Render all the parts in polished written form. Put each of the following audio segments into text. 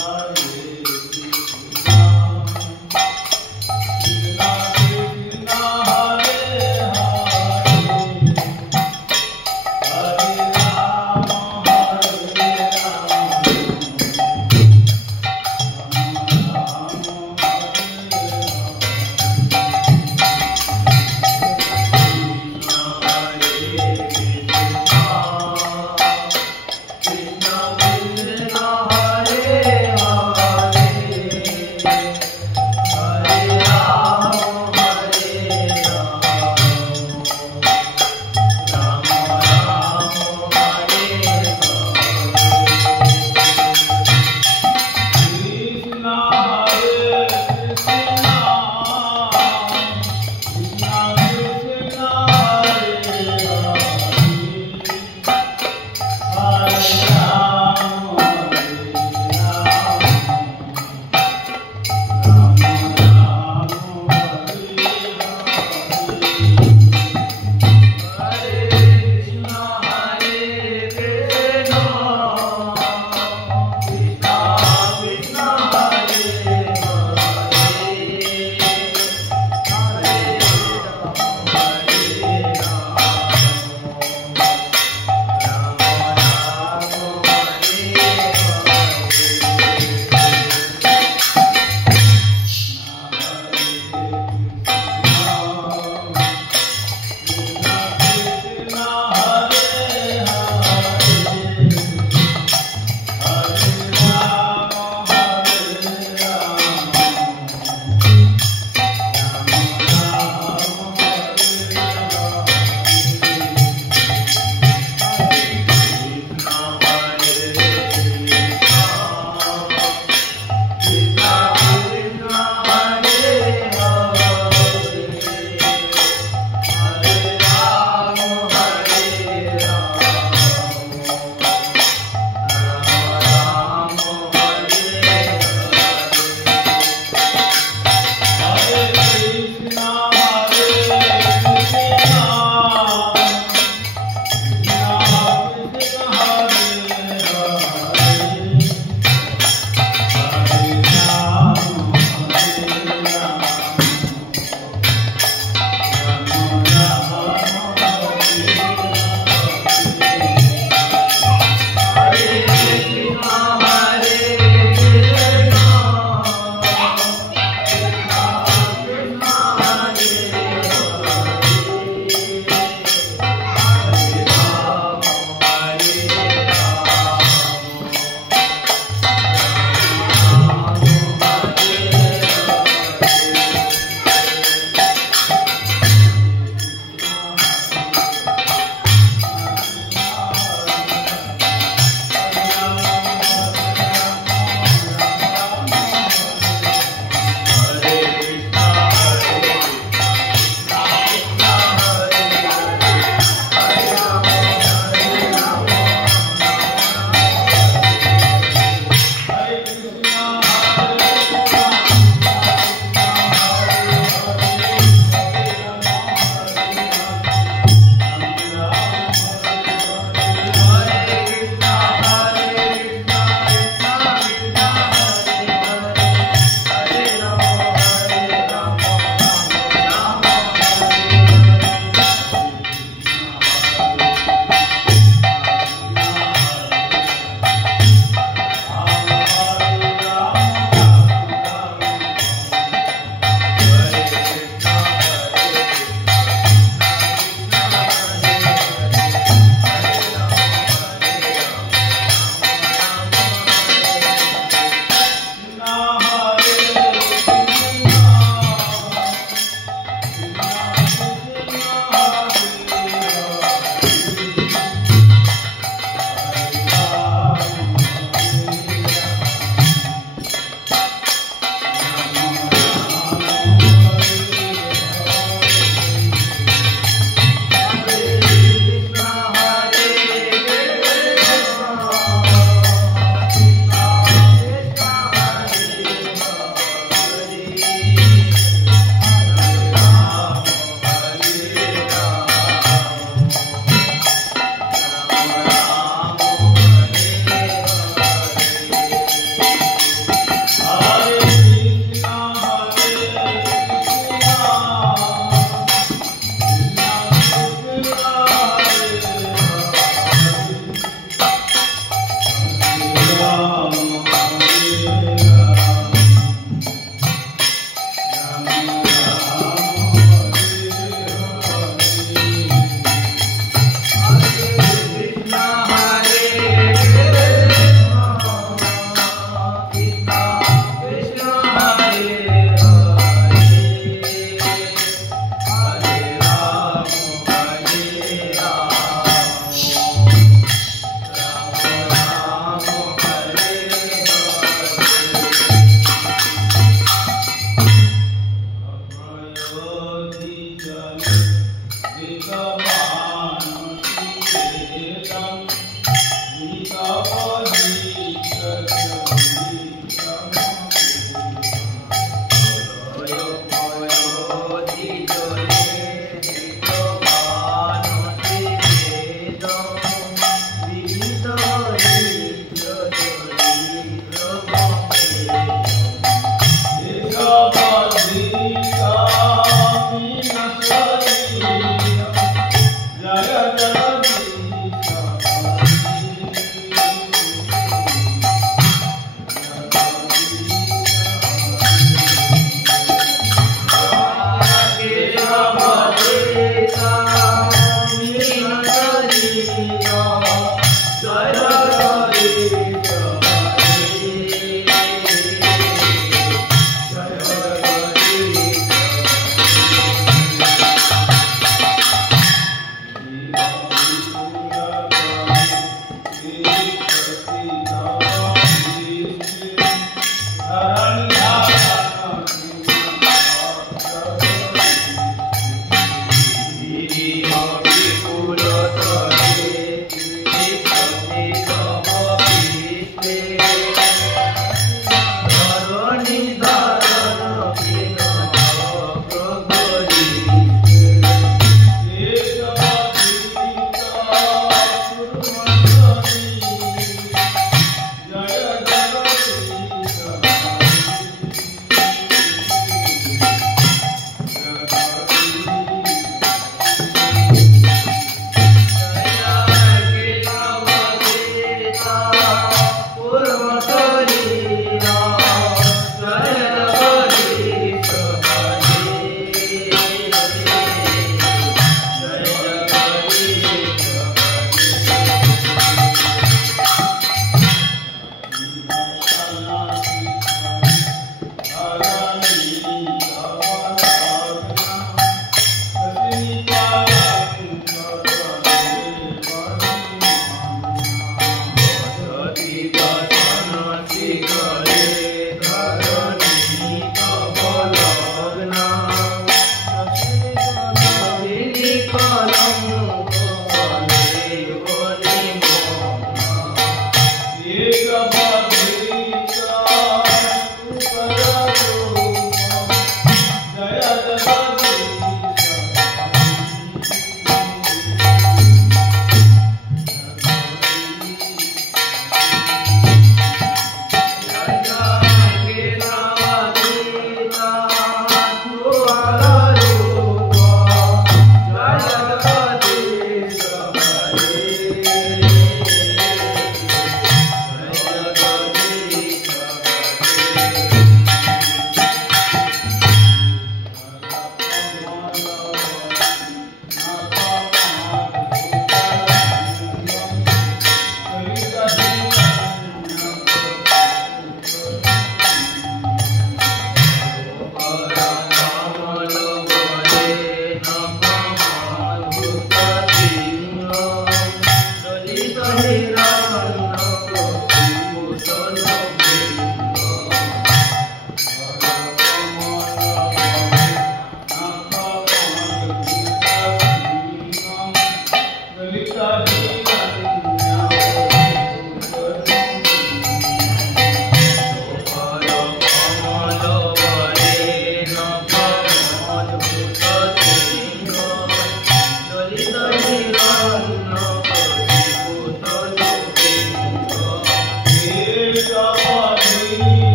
Hare Hare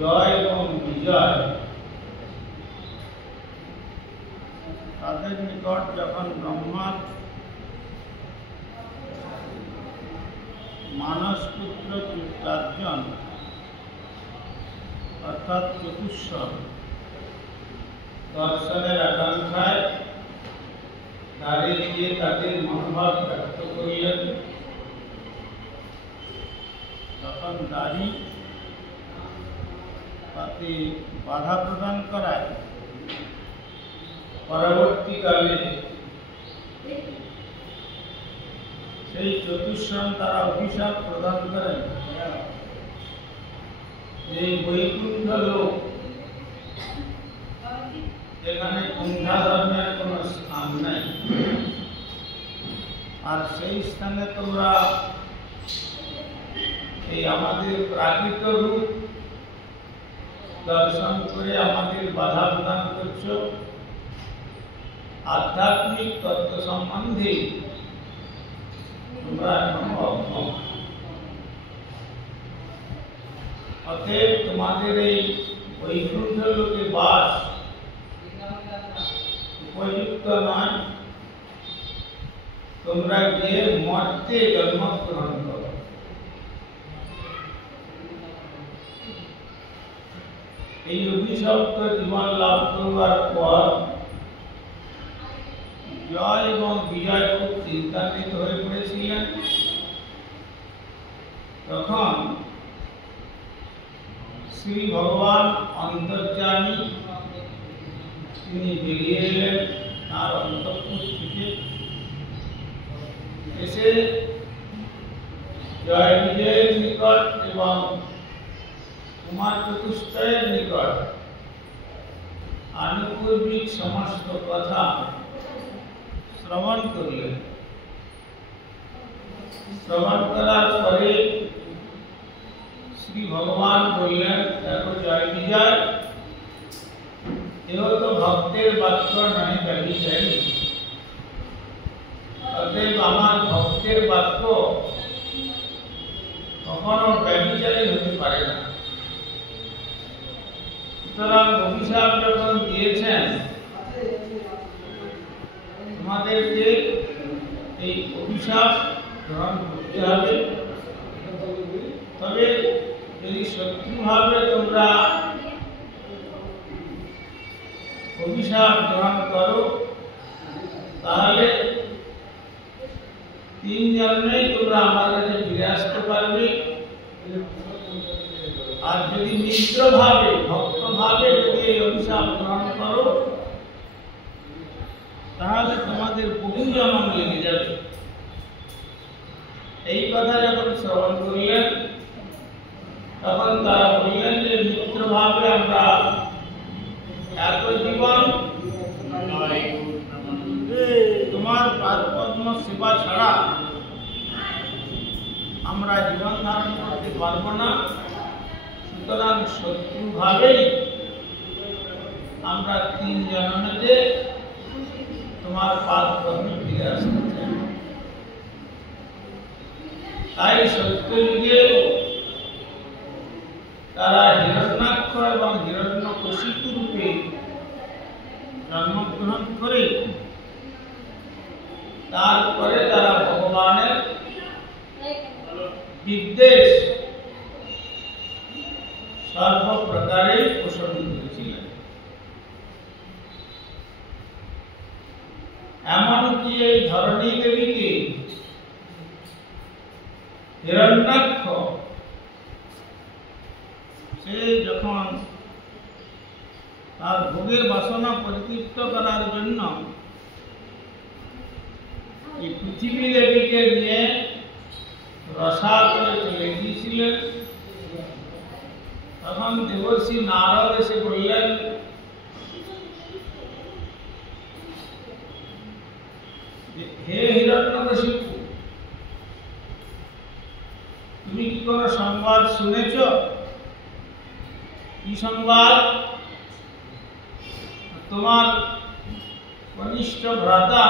জয় এবং বিজয় তাদের নিকট যখন ব্রহ্মার মানসপুত্র চারজন অর্থাৎ চতুষ্শ্বর দর্শনের আকাঙ্ক্ষায় দাঁড়িয়ে গিয়ে তাদের মনোভাব ব্যক্ত করিলেন, তখন দাঁড়ি তাতে বাধা প্রদান করায় পরবর্তীকালে সেই চতুষ্ষণ তারা অভিশাপ প্রদান করেন যে বৈকুণ্ঠ লোক যেখানে কুণ্ঠা ধর্মের কোনো স্থান নাই, আর সেই স্থানে তোমরা এই আমাদের প্রাকৃত রূপ দর্শন করে আমাদের বাধা প্রদান করছ, আধ্যাত্মিক তত্ত্ব সম্বন্ধে তোমরা এখনো অজ্ঞ। অতএব তোমাদের এই বৈকুণ্ঠ লোকে বাস উপযুক্ত নয়, তোমরা গিয়ে মর্তে জন্মগ্রহণ করো। এই অভিশপ্ত জীবন লাভ করবার পর জয় এবং বিজয় খুব চিন্তান্বিত হয়ে পড়েছিলেন। তখন শ্রী ভগবান অন্তর্যামী তিনি বেরিয়ে এলেন তার অন্তঃপুর থেকে, এসে জয় বিজয়ের নিকট এবং কুমার চতুষ্টয়ের নিকট আনুপূর্বিক সমস্ত কথা শ্রবণ করলেন। শ্রবণ করার পরে শ্রী ভগবান বললেন, দেখো জয় বিজয়, এও তো ভক্তের বাক্য নয় ব্যভিচারী। অতএব আমার ভক্তের বাক্য কখনো ব্যভিচারী হতে পারে না। সুতরাং অভিশাপ যখন দিয়েছেন, তোমাদেরকে এই অভিশাপ গ্রহণ করতে হবে। তবে যদি সত্যিভাবে তোমরা অভিশাপ গ্রহণ করো, তাহলে 3 জন্মেই তোমরা আমার কাছে ফিরে আসতে পারবে। আর যদি মিত্রভাবে ভক্তভাবে যদি এই অভিশাপ গ্রহণ করো, তাহলে তোমাদের বহু জন্ম লেগে যাবে। এই কথা যখন শ্রবণ করলেন, তখন তারা বললেন যে মিত্রভাবে আমরা এত জীবন তোমার পাদপদ্ম সেবা ছাড়া আমরা জীবন ধারণ করতে পারবো না। সুতরাং শত্রুভাবেই আমরা 3 জন্মেতে তোমার পাদপদ্মে ফিরে আসতে চাই। তাই সত্যযুগে তারা হিরণ্যাক্ষ এবং হিরণ্যকশিপু রূপে জন্মগ্রহণ করে তারপরে তারা ভগবানের বিদ্বেষ সর্বপ্রকারে পোষণ করেছিলেন। এমনকি এই ধরণী দেবীকে হিরণ্যাক্ষ সে যখন তার ভোগের বাসনা পরিতৃপ্ত করার জন্য এই পৃথিবী দেবীকে নিয়ে রসাতলে চলে গিয়েছিলেন, তখন দেবর্ষি নারদ এসে বললেন, হে হিরণ্যকশিপু, তুমি কি কোনো সংবাদ শুনেছ? কি সংবাদ? তোমার কনিষ্ঠ ভ্রাতা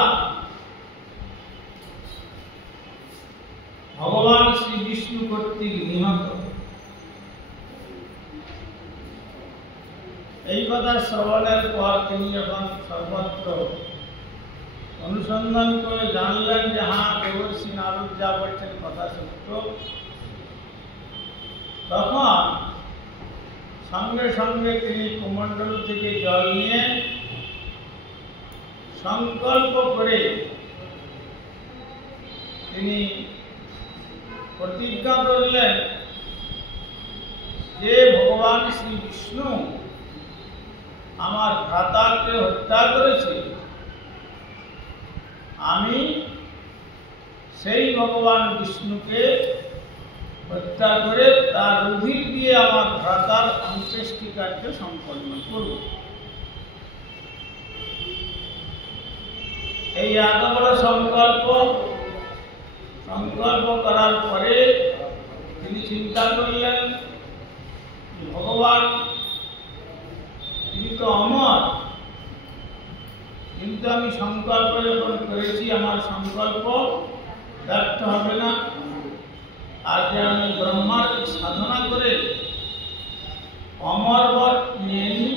ভগবান শ্রী বিষ্ণু কর্তৃক নিহত। এই কথা শ্রবণের পর তিনি যখন সর্বত্র অনুসন্ধান করে জানলেন যে হ্যাঁ দেবর্ষি নারদ যা বলছেন কথা সত্য, তখন সঙ্গে সঙ্গে তিনি কুমণ্ডল থেকে জল নিয়ে সংকল্প করে তিনি প্রতিজ্ঞা করলেন যে ভগবান শ্রী বিষ্ণু আমার ভ্রাতাকে হত্যা করেছে, আমি সেই ভগবান বিষ্ণুকে হত্যা করে তার রুধির দিয়ে আমার ভ্রাতার অন্ত্যেষ্টি কার্য সম্পন্ন করব। এই এত বড় সংকল্প করার পরে তিনি চিন্তা করলেন ভগবান তিনি তো অমর, কিন্তু আমি সংকল্প যখন করেছি আমার সংকল্প ব্যর্থ হবে না। আজ আমি ব্রহ্মার সাধনা করে অমর বর নিয়ে নিই,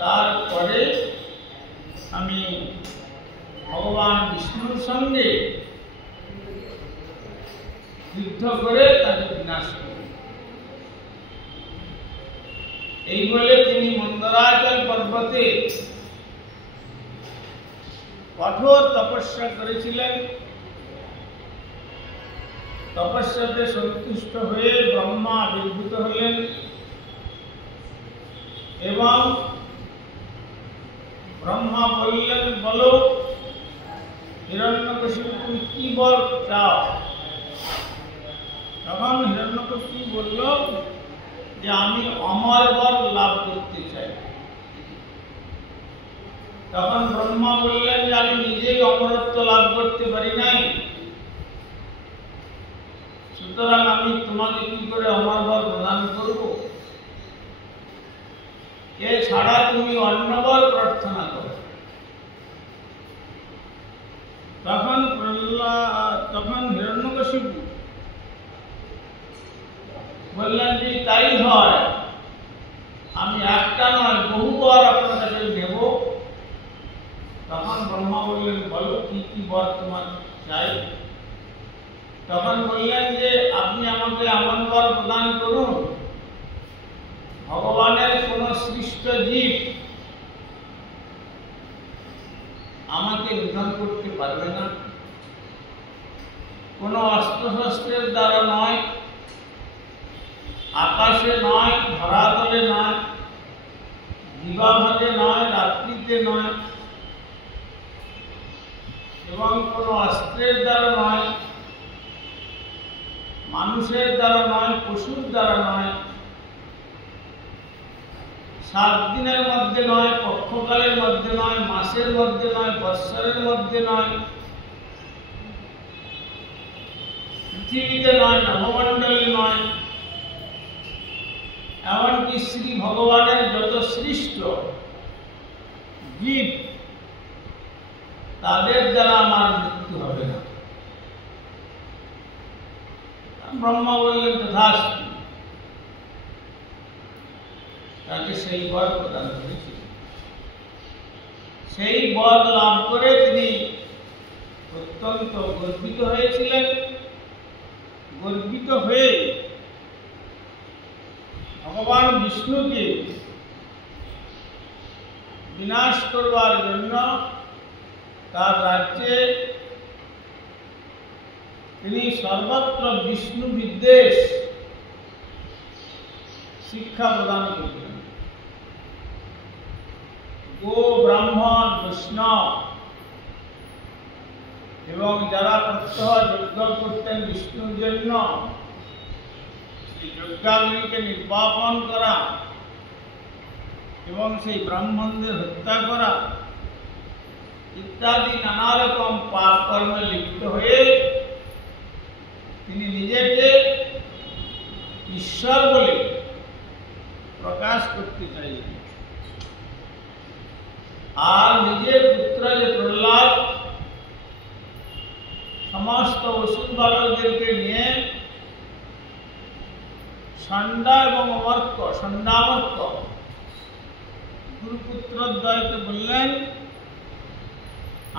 তারপরে আমি ভগবান বিষ্ণুর সঙ্গে যুদ্ধ করে তাকে বিনাশ করি। এই বলে তিনি মন্দরাচল পর্বতে কঠোর তপস্যা করেছিলেন। তপস্যাতে সন্তুষ্ট হয়ে ব্রহ্মা আবির্ভূত হলেন এবং ব্রহ্মা বললেন, বলো হিরণ্যকশিপু তুমি কি বর চাও? তখন হিরণ্যকশিপু বলল যে আমি অমর বর লাভ করতে চাই। তখন ব্রহ্মা বললেন যে আমি নিজেই অমরত্ব লাভ করতে পারি নাই, সুতরাং আমি তোমাকে কি করে অমর বর প্রদান করব? এছাড়া তুমি অন্য বর প্রার্থনা করো। তখন হিরণ্যকশিপু বললেন যে তাই হয়, আমি একটা নয় বহু বর আপনার কাছে নেব। তখন ব্রহ্মা বললেন, বলো কি কি বর তোমার চাই? তখন বললেন যে আপনি আমাকে এমন বর প্রদান করুন, ভগবানের কোন সৃষ্ট জীব আমাকে নিধন করতে পারবে না, কোন অস্ত্রশস্ত্রের দ্বারা নয়, আকাশে নয়, ধরাতলে নয়, দিবাভাগে নয়, রাত্রিতে নয়, এবং কোন অস্ত্রের দ্বারা নয়, মানুষের দ্বারা নয়, পশুর দ্বারা নয়, 7 দিনের মধ্যে নয়, পক্ষকালের মধ্যে নয়, মাসের মধ্যে নয়, বৎসরের মধ্যে নয়, পৃথিবীতে নয়, নবমণ্ডলে নয়, এমনকি শ্রী ভগবানের যত সৃষ্ট জীব তাদের দ্বারা আমার মৃত্যু হবে না। ব্রহ্মা বললেন তথাস্তু, তাকে সেই বর প্রদান করেছিল। সেই বর লাভ করে তিনি অত্যন্ত গর্বিত হয়েছিলেন। গর্বিত হয়ে ভগবান বিষ্ণুকে বিনাশ করবার জন্য তার রাজ্যে তিনি সর্বত্র বিষ্ণু বিদ্বেষ শিক্ষা প্রদান করলেন। গো ব্রাহ্মণ বৈষ্ণব এবং যারা প্রত্যহ যজ্ঞ করতেন বিষ্ণুর জন্য, সেই যজ্ঞাগ্নিকে নির্বাপন করা এবং সেই ব্রাহ্মণদের হত্যা করা ইত্যাদি নানা রকম পাপ কর্মে লিপ্ত হয়ে তিনি নিজেকে ঈশ্বর বলে প্রকাশ করতে চাইলেন। আর নিজের পুত্র যে প্রহ্লাদ সমস্ত অসুর বালকদেরকে নিয়ে ষণ্ডা এবং অমর্ক, ষণ্ডামর্ক গুরুপুত্রদ্বয়কে বললেন,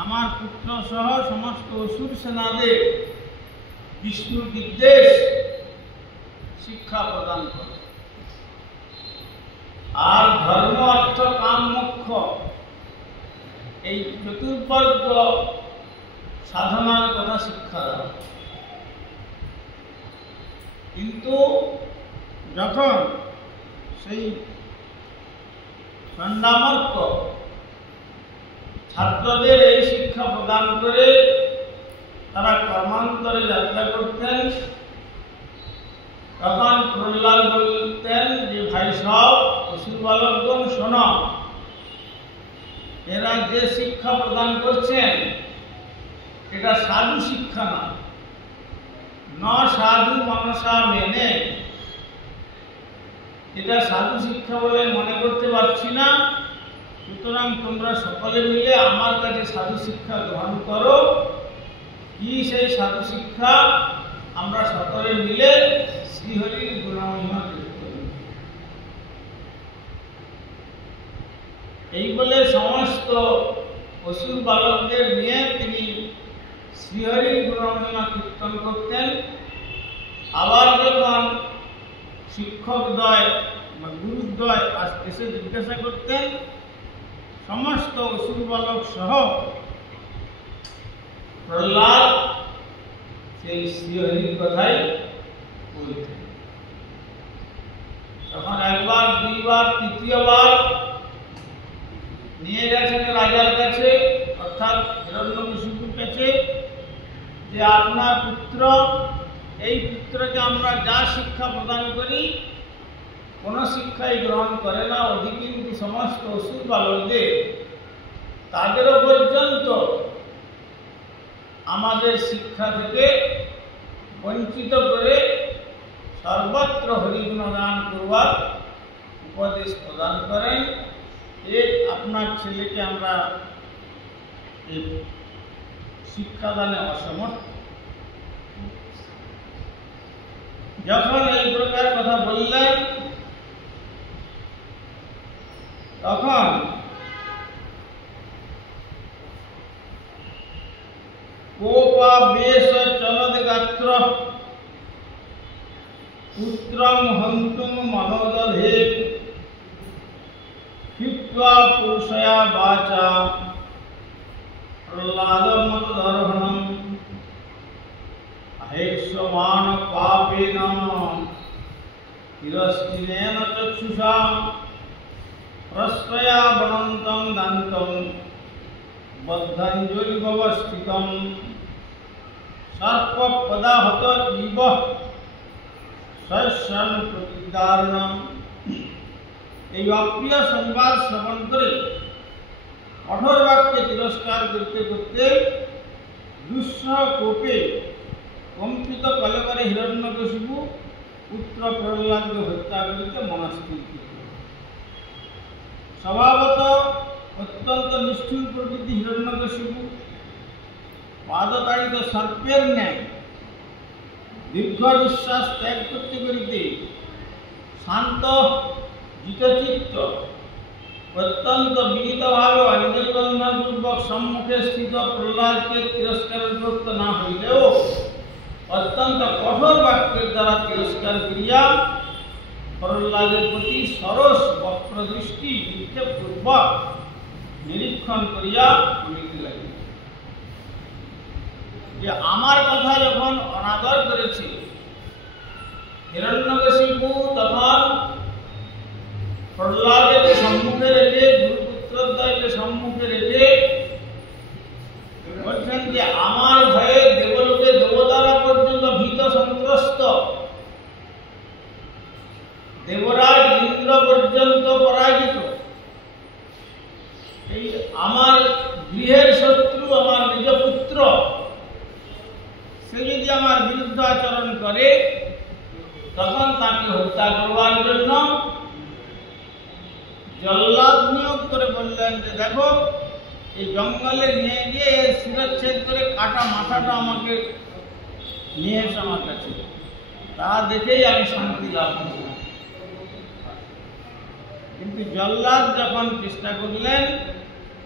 আমার পুত্র সহ সমস্ত অসুর সেনাদের বিষ্ণু বিদ্বেষ শিক্ষা প্রদান করে, আর ধর্ম অর্থ কাম মোক্ষ এই চতুর্বর্গ সাধনার কথা শিক্ষা দেয়। কিন্তু যখন সেই চণ্ডামর্ক ছাত্রদের এই শিক্ষা প্রদান করে তারা কর্মান্তরে যাত্রা করতেন, তখন প্রহ্লাদ বলতেন যে ভাই সব অসুর বালকগণ শোনো, এরা যে শিক্ষা প্রদান করছেন এটা সাধু শিক্ষা না, ন সাধু মনসা মেনে, এটা সাধু শিক্ষা বলে মনে করতে পারছি না। সুতরাং তোমরা সকলে মিলে আমার কাছে সাধু শিক্ষা গ্রহণ করো। কি সেই সাধু শিক্ষা? আমরা সকলে মিলে শ্রীহরির গুণমহিমা কীর্তন। এই বলে সমস্ত অসুর বালকদের নিয়ে তিনি শ্রীহরির গুণমহিমা কীর্তন করতেন। আবার যখন শিক্ষকদ্বয় বা গুরুদ্বয় এসে জিজ্ঞাসা করতেন, সমস্ত অসুর বালক সহ প্রহ্লাদ সেই শ্রীহরির কথাই বলতেন। তখন একবার, দুইবার, তৃতীয়বার নিয়ে গেছেন রাজার কাছে, অর্থাৎ হিরণ্যকশিপুর কাছে, যে আপনার পুত্র, এই পুত্রকে আমরা যা শিক্ষা প্রদান করি কোনো শিক্ষাই গ্রহণ করে না, ওদিকে কিন্তু সমস্ত অসুর বালকদের তাদেরও পর্যন্ত আমাদের শিক্ষা থেকে বঞ্চিত করে সর্বত্র হরিগুণ গান করবার উপদেশ প্রদান করেন। আপনার ছেলেকে আমরা শিক্ষাদানে অসমর্থ। যখন এই প্রকার কথা বললেন, তখন কোপাবেশ চলদ গাত্র পুত্রম হন্তুম মনোদধে ক্ষিপ্ত্বা পুরুষয়া বাচা প্রহ্লাদমতদর্হণম আহেস্যমান পাপেন তিরস্তিনেন চক্ষুষা প্রস্রয়া বনন্তং দান্তং বদ্ধাঞ্জলিবস্থিতম সর্পপদাহত ইব শস্যন প্রতিদারণম। এই অপ্রিয় সংবাদ শ্রবণ করে কঠোর বাক্যে তিরস্কার করতে করতে দুঃসহ কোপে কম্পিত কলেবরে হিরণ্যকশিপু পুত্র প্রহ্লাদকে হত্যা করিতে মনস্থির। স্বভাবত অত্যন্ত নিষ্ঠুর প্রকৃতি হিরণ্যকশিপু পাদতাড়িত সর্পের ন্যায় দীর্ঘ নিঃশ্বাস ত্যাগ করতে করিতে শান্ত জিতচিত্ত অত্যন্ত বিনীতভাবে অঞ্জলিবন্ধনপূর্বক সম্মুখে স্থিত প্রহ্লাদকে তিরস্কার বিভক্ত না হইলেও অত্যন্ত কঠোর বাক্যের দ্বারা তিরস্কার করিয়া প্রহ্লাদের প্রতি সরস বক্রদৃষ্টি নিক্ষেপপূর্বক নিরীক্ষণ করিয়া বলিতে লাগিল যে আমার কথা যখন অনাদর করেছে হিরণ্যকশিপু, তখন প্রহ্লাদকে সম্মুখে রেখে, গুরুপুত্রদ্বয়কে সম্মুখে রেখে বলছেন যে আমার ভয়ে দেবলোকে দেবতারা পর্যন্ত ভীত সন্ত্রস্ত, দেবরাজ ইন্দ্র পর্যন্ত পরাজিত। এই আমার গৃহের শত্রু, আমার নিজ পুত্র, সে যদি আমার বিরুদ্ধে আচরণ করে তখন তাকে হত্যা করবার জন্য জল্লাদ নিয়োগ করে বললেন যে দেখো, এই জঙ্গলে নিয়ে গিয়ে এর শিরচ্ছেদ করে কাটা মাথাটা আমাকে নিয়ে এসে আমার কাছে, তা দেখেই আমি শান্তি লাভ করলাম। কিন্তু জল্লাদ যখন চেষ্টা করলেন,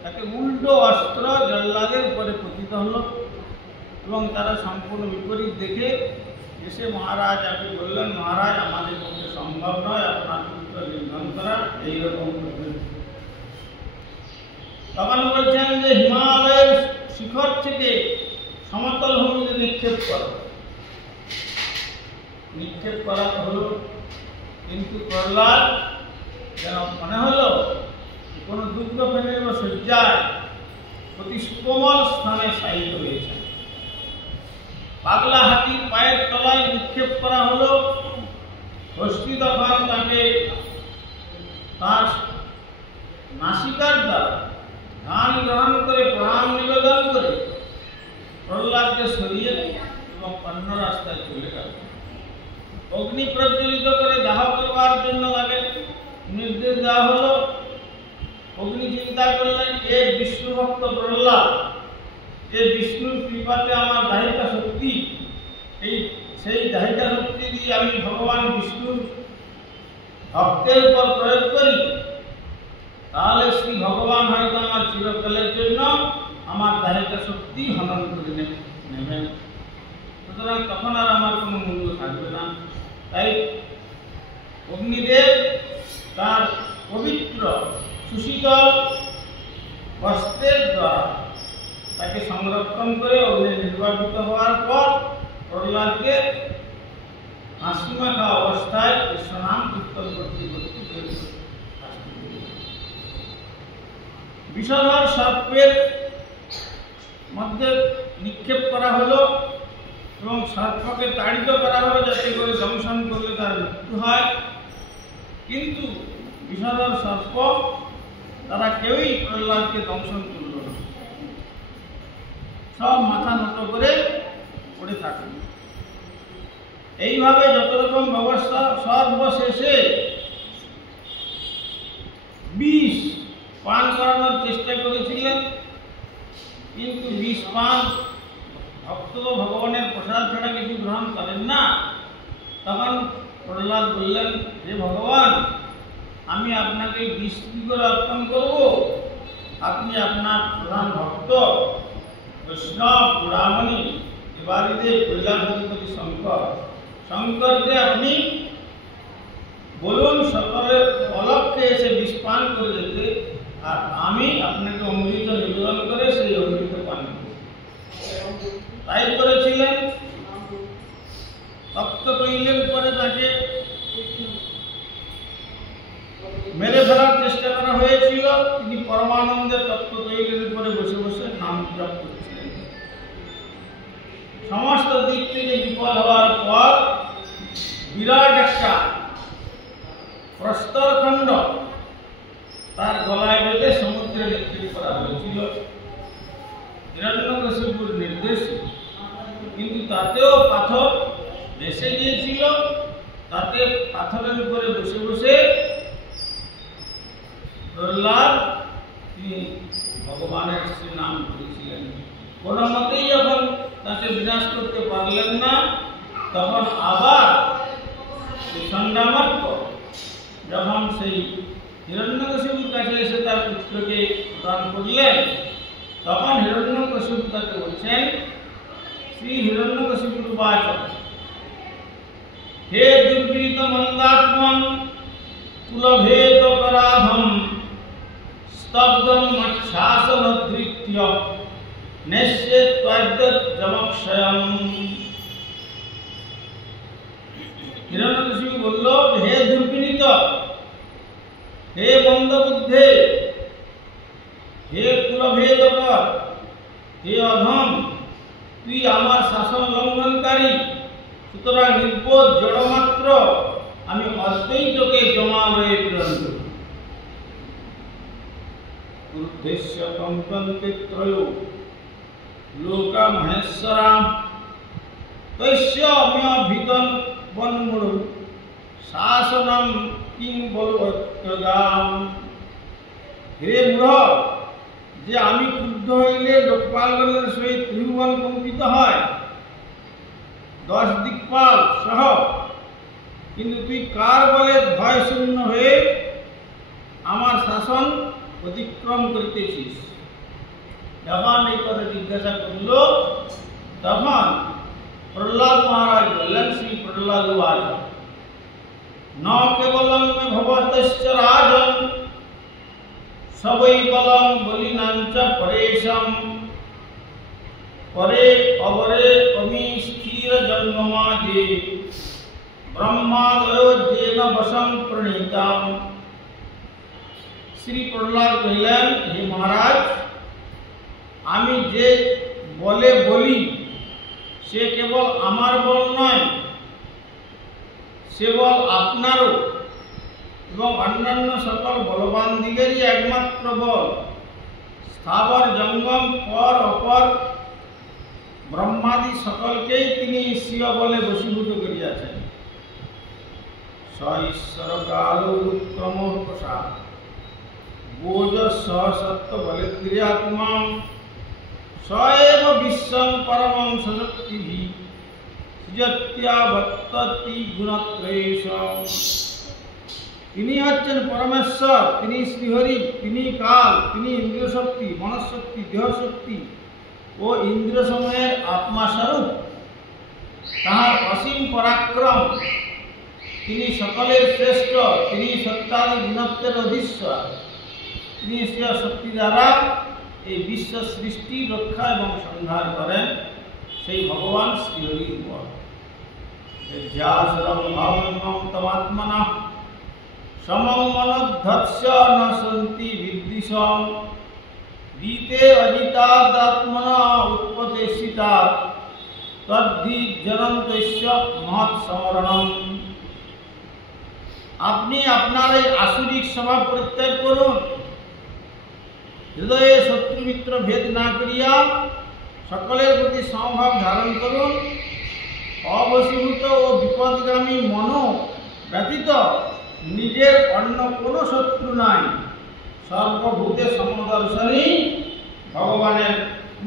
তাকে উল্টো অস্ত্র জল্লাদের উপরে পতিত হলো এবং তারা সম্পূর্ণ বিপরীত দেখে এসে মহারাজ আপনি বললেন, মহারাজ আমাদের পক্ষে সম্ভব নয় আপনার পুত্র নিধন করা, এইরকম করবেন। তখন বলছেন যে হিমালয়ের শিখর থেকে সমতল ভূমিতে নিক্ষেপ করা হলো, কিন্তু প্রহ্লাদ যেন মনে হলো কোনো দুর্গ ফেলে বা শয্যায় অতি সুকোমল স্থানে শায়িত হয়েছে। পাগলা হাতির পায়ের তলায় নিক্ষেপ করা হলো। হস্তি তখন তাকে তার নাসিকার দ্বারা ধান গ্রহণ করে প্রণাম নিবেদন করে প্রহ্লাদকে সরিয়ে এবং অন্য রাস্তায় চলে গেল। অগ্নি প্রজ্বলিত করে দাহ করবার জন্য তাকে নির্দেশ দেওয়া হলো। অগ্নি চিন্তা করলেন, এ বিষ্ণু ভক্ত প্রহ্লাদ, এ বিষ্ণুর কৃপাতে আমার দাহিকা শক্তি, সেই দাহিকা শক্তি দিয়ে আমি ভগবান বিষ্ণুর ভক্তের উপর প্রয়োগ করি, তাহলে শ্রী ভগবান হয়তো আমার চিরকালের জন্য আমার দাহিকা শক্তি হনন করে নেবেন, সুতরাং তখন আর আমার কোনো মূল্য থাকবে না। তাই অগ্নিদেব তার পবিত্র সুশীতল বস্ত্রের দ্বারা তাকে সংরক্ষণ করে অগ্নি নির্বাপিত হওয়ার পর প্রহ্লাদকে হাসি মাখা অবস্থায় কৃষ্ণনাম কীর্তন করতে বিষধর সর্পের মধ্যে নিক্ষেপ করা হলো এবং সর্পকে তাড়িত করা হলো যাতে করে দংশন করলে তার মৃত্যু হয়। কিন্তু বিষধর সর্প তারা কেউই প্রহ্লাদকে দংশন করল না, সব মাথা নত করে পড়ে থাকল। এইভাবে যত রকম ব্যবস্থা সর্বশেষে বিষ পান করানোর চেষ্টা করেছিলেন, কিন্তু বিষ পান ভক্ত ভগবানের প্রসাদ ছাড়া কিছু গ্রহণ করেন না। তখন প্রহ্লাদ বললেন, হে ভগবান, আমি আপনাকে বিষ কি করে অর্পণ করব? আপনি আপনার প্রধান ভক্ত বৈষ্ণব পুরামণি দেবাদিদেব কৈলাসপতি শঙ্করকে আপনি বলুন সকলের অলক্ষ্যে এসে বিষ পান করে যেতে, আর আমি আপনাকে অমৃত নিবেদন করে সেই অমৃত পান করব। তাই করেছিলেন। তপ্ত তৈলের উপরে তাকে মেরে ফেলার চেষ্টা করা হয়েছিল, তিনি পরমানন্দে তপ্ত তৈলের উপরে বসে বসে নাম জপ করছিলেন। সমস্ত দিক থেকে বিপদ হওয়ার পর বিরাট একটা প্রস্তরখণ্ড তার গলায় বেঁধে সমুদ্রে নিক্ষেপ করা হয়েছিল হিরণ্যকশিপুর নির্দেশে, কিন্তু তাতেও পাথর ভেসে গিয়েছিল। তাতে পাথরের উপরে বসে বসে প্রহ্লাদ তিনি ভগবানের শ্রী নাম করেছিলেন। কোনো মতেই যখন তাকে বিনাশ করতে পারলেন না, তখন আবার সন্ধ্যামার্গ যখন সেই হিরণ্যকশিপুর কাছে এসে তার পুত্রকে প্রদান করলেন, তখন হিরণ্যকশিপু তাকে বলছেন, শ্রী হিরণ্যকশিপুর উবাচ, হে দুর্বৃত মন্দাত্মন কুলভেদ পরাধম স্তব্ধম মৎস্যাসনধৃত্য নেশ্যে ত্বদ্যমক্ষয়ম। হিরণ্যকশিপু বলল, হে দুর্বিনীত, হে মন্দবুদ্ধে, হে কুলভেদকর, হে অধম, তুই আমার শাসন লঙ্ঘনকারী, সুতরাং নির্বোধ জড়মাত্র আমি অদ্বৈতকে জমালয়ে প্রেরণ করি। উদ্দেশ্য কম্পন্তে ত্রয় লোকা মহেশ্বরাম তৈশ্য অম্যভিতন বন্মুড় শাসনম কিং বলবত্তগাম। হে মূঢ়, যে আমি ক্রুদ্ধ হইলে লোকপালগণের সহিত ত্রিভুবন কম্পিত হয়, 10 দিকপাল সহ, কিন্তু তুই কার বলে ভয় শূন্য হয়ে শাসন অতিক্রম করিতেছিস। যখন এই কথা জিজ্ঞাসা করল তখন প্রহ্লাদ মহারাজ বললেন, শ্রী প্রহ্লাদ উবাচ ন কেবলং মে ভবতশ্চ রাজন সবৈ বলং বলিনাঞ্চ পরেশম পরে অবরে অমি স্থির জন্মমাজে ব্রহ্মাদয় যেন বশং প্রণীতাম। শ্রী প্রহ্লাদ কহিলেন, হে মহারাজ, আমি যে বলে বলি সে কেবল আমার বল নয়, সে বল আপনারও এবং অন্যান্য সকল বলবান দিগেরই একমাত্র বল। স্থাবর জঙ্গম পর অপর ব্রহ্মাদি সকলকেই তিনি স্বীয় বলে বশীভূত করিয়াছেন। স ঈশ্বর কালক্রম প্রসাদ বোজ সত্য বলে ক্রিয়াত্মা স এব বিশ্বং পরমং সশক্তিভি সৃজত্যাবর্ততি গুণত্রয়েশ। তিনি হচ্ছেন পরমেশ্বর, তিনি শ্রীহরি, তিনি কাল, তিনি ইন্দ্রিয় শক্তি, মনঃশক্তি, দেহশক্তি ও ইন্দ্রিয় সময়ের আত্মাস্বরূপ। তাহার অসীম পরাক্রম, তিনি সকলের শ্রেষ্ঠ, তিনি সত্যাদি গুণত্বের অধীশ্বর। তিনি স্বীয় শক্তি দ্বারা এই বিশ্ব সৃষ্টি, রক্ষা এবং সংহার করেন, সেই ভগবান শ্রীহরির বল। ধ্যাসরং ভাবং তমাত্মনঃ সমং মনোদ্ধস্য ন সন্তি বিদ্বিষং দীতে অজিতাদাত্মনা উৎপদেশিতাৎ তদ্ধি জনন্তস্য মহৎ সমরণম। আপনি আপনার এই আসুরিক স্বভাব পরিত্যাগ করুন, হৃদয়ে শত্রু মিত্র ভেদ না করিয়া সকলের প্রতি সমভাব ধারণ করুন। অবশীভূত ও বিপদগামী মন ব্যতীত নিজের অন্য কোনো শত্রু নাই। সর্বভূতে সমদর্শনী ভগবানের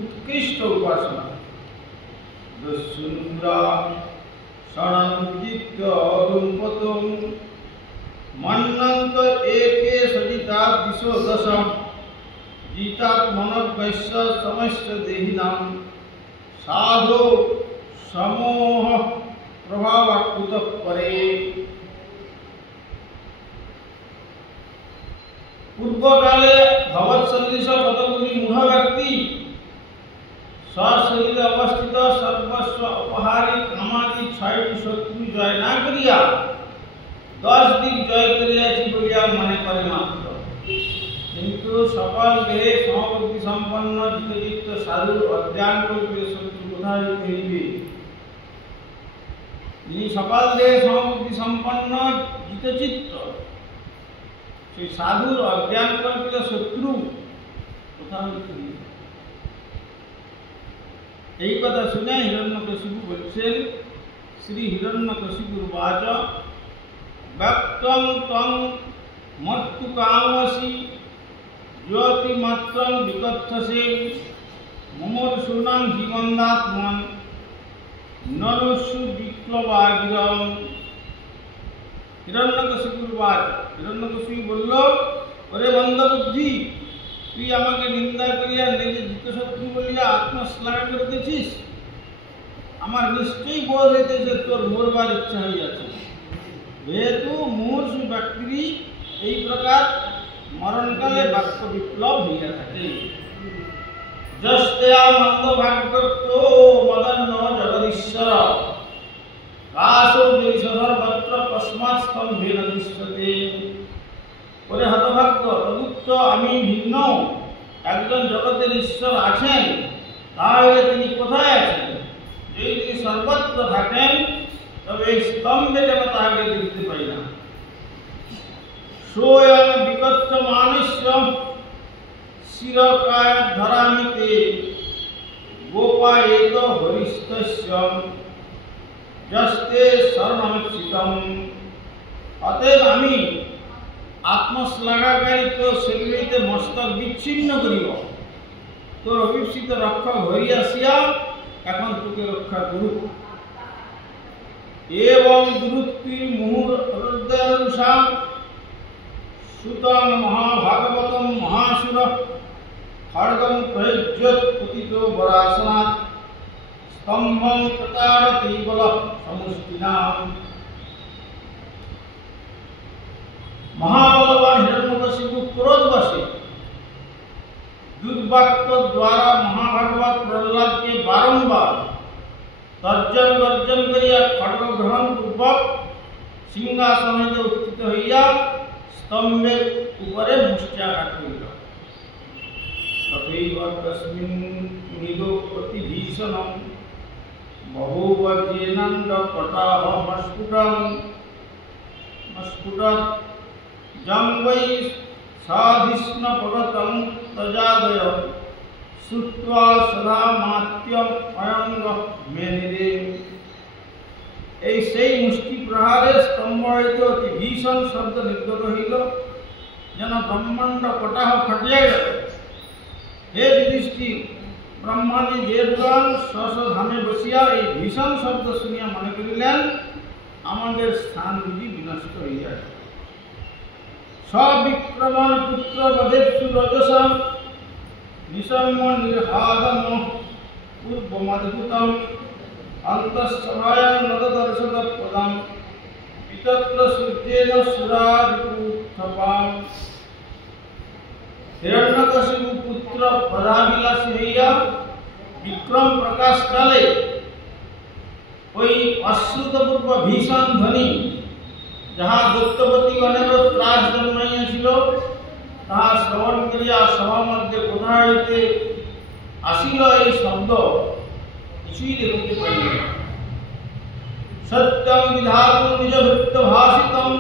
উৎকৃষ্ট উপাসনা। শরণচিত্ত দুম্পতং মন্নন্ত একে সজিতা দিশো দশ জিতাত্মনগ্যস্য সমস্ত দেহিনাং সাধু সমোহ প্রভাবাকৃত পরে। পূর্বকালে ভগৎসদৃশ কতগুলি মূঢ় ব্যক্তি স্বশরীরে অবস্থিত সর্বস্ব অপহারী কামাদি ৬টি শত্রু জয় না করিয়া 10 দিক জয় করিয়াছি বলিয়া মনে করে মাত্র। কিন্তু সকল দেহে সমবুদ্ধি সম্পন্ন জিতচিত্ত সাধু অজ্ঞান কল্পিত শত্রু কোথায় হইবে? যিনি সকল দেহে সমবুদ্ধি সম্পন্ন জিতচিত্ত, সেই সাধুর অজ্ঞান কল্পিত শত্রু কোথায় হইবে? এই কথা শুনে হিরণ্যকশিপু বলছেন, শ্রী হিরণ্যকশিপুর বাচ ব্যক্তং ত্বং মর্তু কামসি জ্যোতিমাত্রং বিকথ্যসে মুমূর্ষূণাং হিমন্দাত্মন ননুষু বিপ্লবাগিরম। হিরণ্যকশিপুর বাচ, হিরণ্যকশিপু বলল, ওরে মন্দবুদ্ধি, তুই আমাকে নিন্দা করিয়া নিজে জিতশত্রু বলিয়া আত্মশ্লাঘ করিতেছিস। আমার নিশ্চয়ই বোধ হইতেছে তোর মরবার ইচ্ছা হইয়াছে। যেহেতু মুমূর্ষু ব্যক্তি এই প্রকার মরণকালে বাক্য বিপ্লব হইয়া থাকে। যস্তেয়া মন্দভাগ্যত্ব মদন্ন জগদীশ্বর কাশো সর্বত্র কস্মাৎ স্তম্ভেন দৃশ্যতে। ওরে হতভাগ্য, তদুক্ত আমি ভিন্ন একজন জগতের ঈশ্বর আছেন, তাহলে তিনি কোথায় আছেন? যদি তিনি সর্বত্র থাকেন তবে এই স্তম্ভে যেন তাহাকে দেখতে পাই না। সোয়ং বিকথ্য মানুষ্য শিরকায় ধরামিতে গোপায়েত হরিস্তস্য যস্তে শরণমিচ্ছিতম। অতএব আমি আত্মশ্লাঘাকারী তোর শরীরে মস্তক বিচ্ছিন্ন করিব। তোর অভিপ্সিত রক্ষক হইয়াছিয়া এখন তোকে রক্ষা করুক। এবং দুরুক্তি মুহুর হৃদয়ানুষা सुतं महाभागवतं महासुर खड्गं प्रयुज्य पतितो वरासनात् स्तंभं प्रताड़ति बल समुष्टिनाम्। महाबलवान हिरण्यकशिपु क्रोधवशे दुर्वाक्य द्वारा महाभागवत प्रहलाद के बारंबार तर्जन गर्जन करिया खड्ग ग्रहण पूर्वक सिंहासन उत्थित हइया स्तंभे उपरे मुष्टियाघात करिल। तथैव तस्मिन् निदो प्रतिभीषणं बहुवजेनन्दपटाहमस्फुटत् जं वै साधिष्णपगतं तजादय श्रुत्वा सदा मात्यम अयंग मेनिरे। এই সেই মুষ্টি প্রহারে স্তম্ভ হইতে অতি ভীষণ শব্দ নির্গত হইল, যেন ব্রহ্মাণ্ড পটাহ ফাটিয়া গেল। হে যুধিষ্ঠির, ব্রহ্মাদি দেবগণ স্ব ধামে বসিয়া এই ভীষণ শব্দ শুনিয়া মনে করিলেন আমাদের স্থান বুঝি বিনষ্ট হইয়া। সবিক্রমণ পুত্র বধেৎসু রজসম নিসম্ম নির্হাদম পূর্বমদ্ভুতম অন্তঃসভায়াং নদদর্শন পদম পিতত্র সূর্যেন সুরাদিপুত্থপাম। हिरण्यकशिपु पुत्र पदाभिलाषी हইয়া विक्रम प्रकाश काले ওই অশ্রুতপূর্ব ভীষণ ধ্বনি যাহা দৈত্যবতী গণের ত্রাস জন্মাইয়াছিল তাহা শ্রবণ করিয়া সভা মধ্যে কোথা হইতে আসিল এই শব্দ কিছুই দেখিতে পাইল না। সত্যং বিধাতুম নিজ ভৃত্য ভাষিতম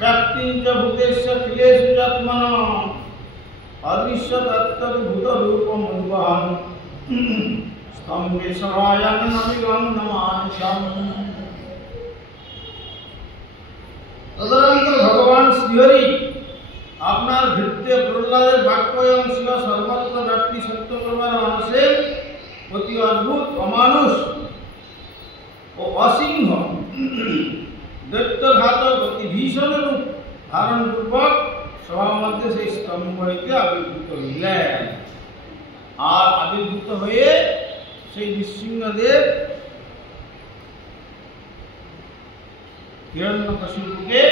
ব্যক্তিঞ্চ ভূতেশ্চ কিলেষু চাত্মন অদৃশ্য তত্ত্বভূত রূপম উদ্বহন স্তম্ভে সভায়াং নমিগং নমানিশম। তদনন্তর ভগবান শ্রীহরি আপনার ভৃত্য প্রহ্লাদের বাক্য এবং শিব সর্বত্র ব্যক্তি সত্য করবার মানুষে অতি অদ্ভুত অমানুষ ও অসিংহ দৈত্যঘাতক অতি ভীষণ রূপ ধারণ পূর্বক সবার মধ্যে সেই স্তম্ভ হইতে আবির্ভূত হইলেন। আর আবির্ভূত হয়ে সেই নৃসিংহদেব হিরণ্যকশিপুকে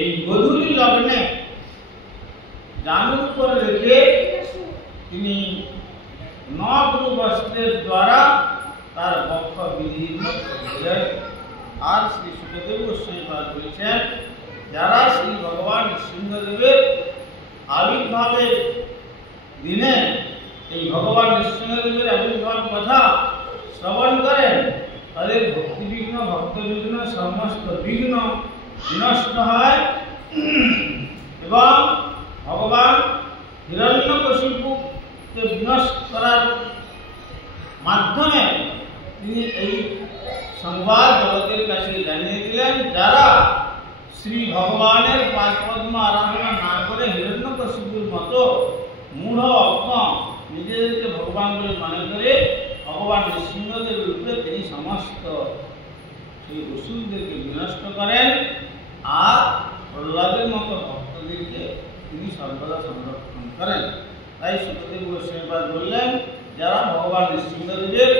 এই গধূলি লগ্নে জানুর উপর রেখে তিনি নগ্ন বস্ত্রের দ্বারা তার বক্ষ বিদীর্ণ করিলেন। আর শ্রী সুখদেব গোস্বামী বলেছেন, যারা শ্রী ভগবান নৃসিংহদেবের আবির্ভাবের দিনে এই ভগবান নৃসিংহদেবের আবির্ভাব কথা শ্রবণ করেন তাদের ভক্তিবিঘ্ন ভক্তবিঘ্ন সমস্ত বিঘ্ন বিনষ্ট হয় এবং ভগবান হিরণ্যকশিপুকে বিনষ্ট করার মাধ্যমে তিনি এই সংবাদ জগতের কাছে জানিয়ে দিলেন, যারা শ্রী ভগবানের পাদপদ্ম আরাধনা না করে হিরণ্যকশিপুর মতো মূঢ় অজ্ঞ নিজেদেরকে ভগবান বলে মনে করে ভগবান নৃসিংহদেব রূপে তিনি সমস্ত সেই অসুরদেরকে বিনষ্ট করেন আর প্রহ্লাদের মতো ভক্তদেরকে তিনি সর্বদা সংরক্ষণ করেন। তাই সুখদেব গোস্বামী বললেন, যারা ভগবান নৃসিংহদেবের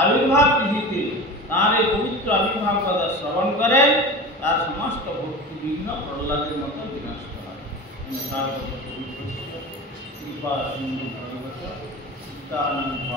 আবির্ভাব তিথিতে তাঁর এই পবিত্র আবির্ভাব কথা শ্রবণ করেন তার সমস্ত ভক্তি বিঘ্ন প্রহ্লাদের মতো বিনষ্ট হয়। কৃপা সিন্ধু ভগবত সীতানন্দ